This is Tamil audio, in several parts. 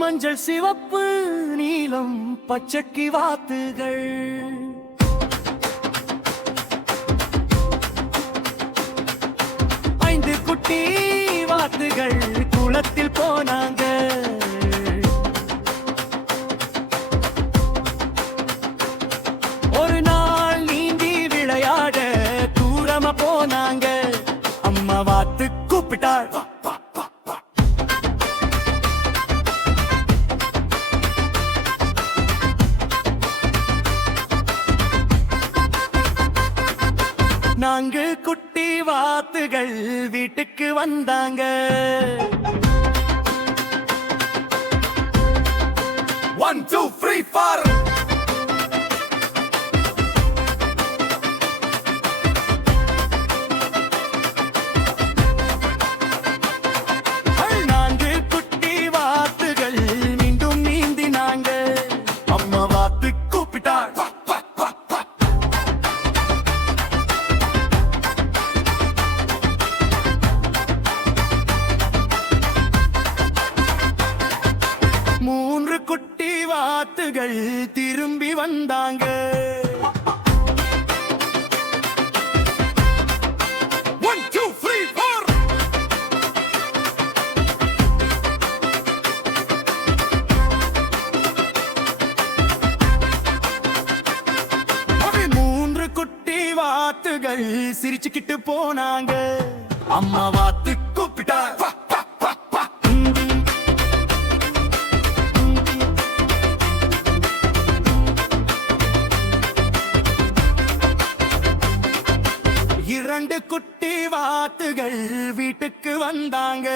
மஞ்சள் சிவப்பு நீலம் பச்சைக்கு வாத்துகள். ஐந்து குட்டி வாத்துகள் குளத்தில் போனாங்க. ஒரு நாள் நீந்தி விளையாட தூரமா போனாங்க. அம்மா வாத்து கூப்பிட்டாள் நான்கு குட்டி வாத்துகள் வீட்டுக்கு வந்தாங்க. ஒன் டூ த்ரீ ஃபார் வாத்துகள் திரும்பி வந்தாங்க One, two, three, four. அவை மூன்று குட்டி வாத்துகள் சிரிச்சுக்கிட்டு போனாங்க அம்மா இரண்டு குட்டி வாத்துகள் வீட்டுக்கு வந்தாங்க.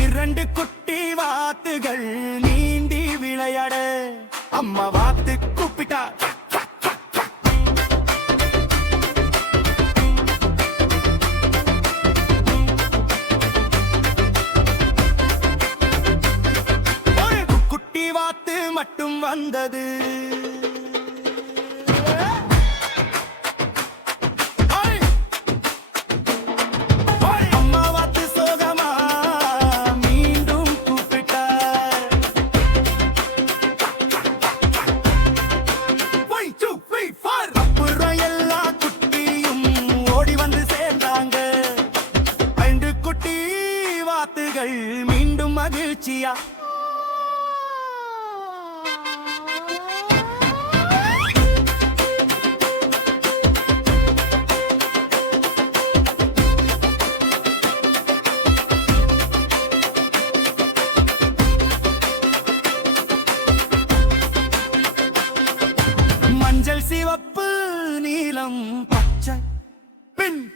இரண்டு குட்டி வாத்துகள் நீந்தி விளையாட. அம்மா வாத்து கூப்பிட்டா. வந்தது. வாத்துகள் மீண்டும் மகிழ்ச்சியா சிவப்பு நீலம் பச்சை. பின்.